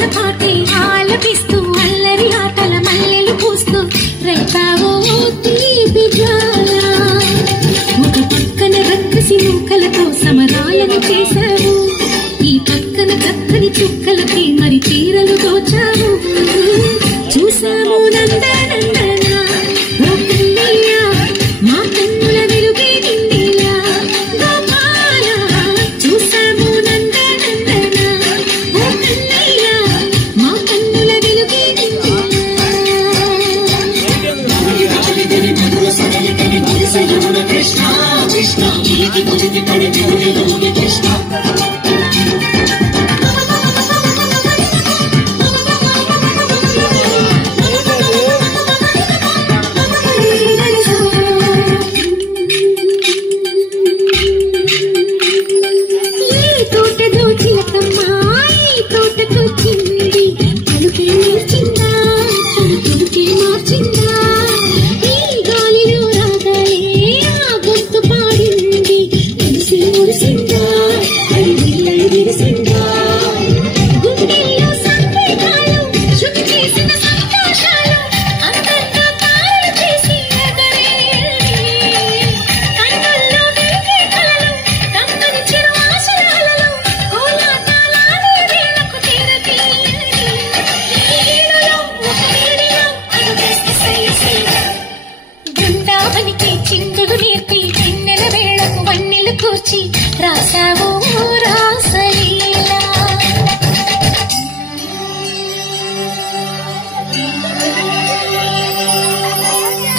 పాటల పాటే ఆలపిస్తూ అల్లరి ఆటల మల్లెలు పూస్తూ రేపావో తీపి జ్వాల. ఒక పక్కన రక్కసి మూకలతో సమరాలను చేశావు, ఈ పక్కన చక్కని చుక్కలకి మరి తీరలు దోచావు. చూసాము నందనందన ఓ కన్నయ్య, మా కన్నుల వెలుగే నిండిలా గోపాల. చూసాము నందనందన ఓ కన్నయ్య, మా కన్నుల వెలుగే కృష్ణ కృష్ణ కృష్ణ. చిందులు నేర్పి వెన్నెల వేళకు వన్నెలు కూర్చి రాసావు రాసలీలా.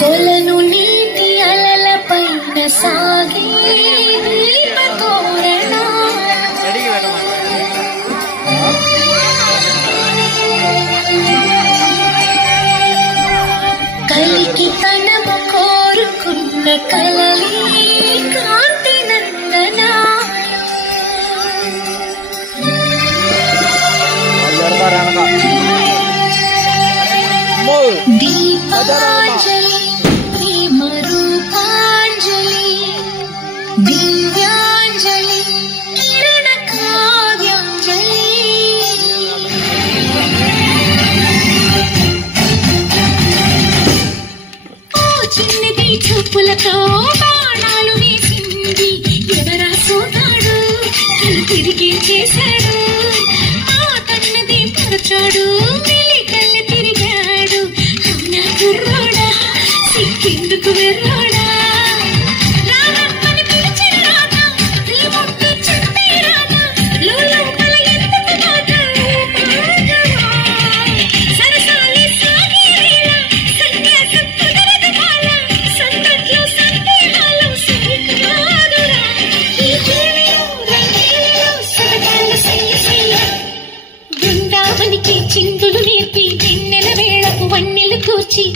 కొలను నీటి అలల పైన సాగే దీపతోరణా, కలికి తనము కోరుకున్న కలలే కాంతి నందనా. దీపాంజలి ప్రేమ రూపాంజలి దివ్యాంజలి కిరణ కావ్యాంజలి. చిన్నది చూపులతో బాణాలు వేసింది ఎవరా సోతాడు, తిరిగి చేశాడు ఆ కన్నది పరచాడు, వెలికల్లి తిరిగాడు అవునా కుర్రోడా సిక్కేందుకు వెర్రోడా. రామమ్మని పిలిచిన రాత శ్రీముట్టు చెప్పే రాత లోపల ఎందుకు బాధ సరసాలి సాగే వేళ సన్యాసం కుదరదు బాల. సందట్లో సందేహాలు సరికాదురా ఈ జీవిలో రంగేలో సరదాలు సయ్య. బృందావనికి చిందులు నేర్పి వెన్నెల వేళకు వన్నెలు కూర్చి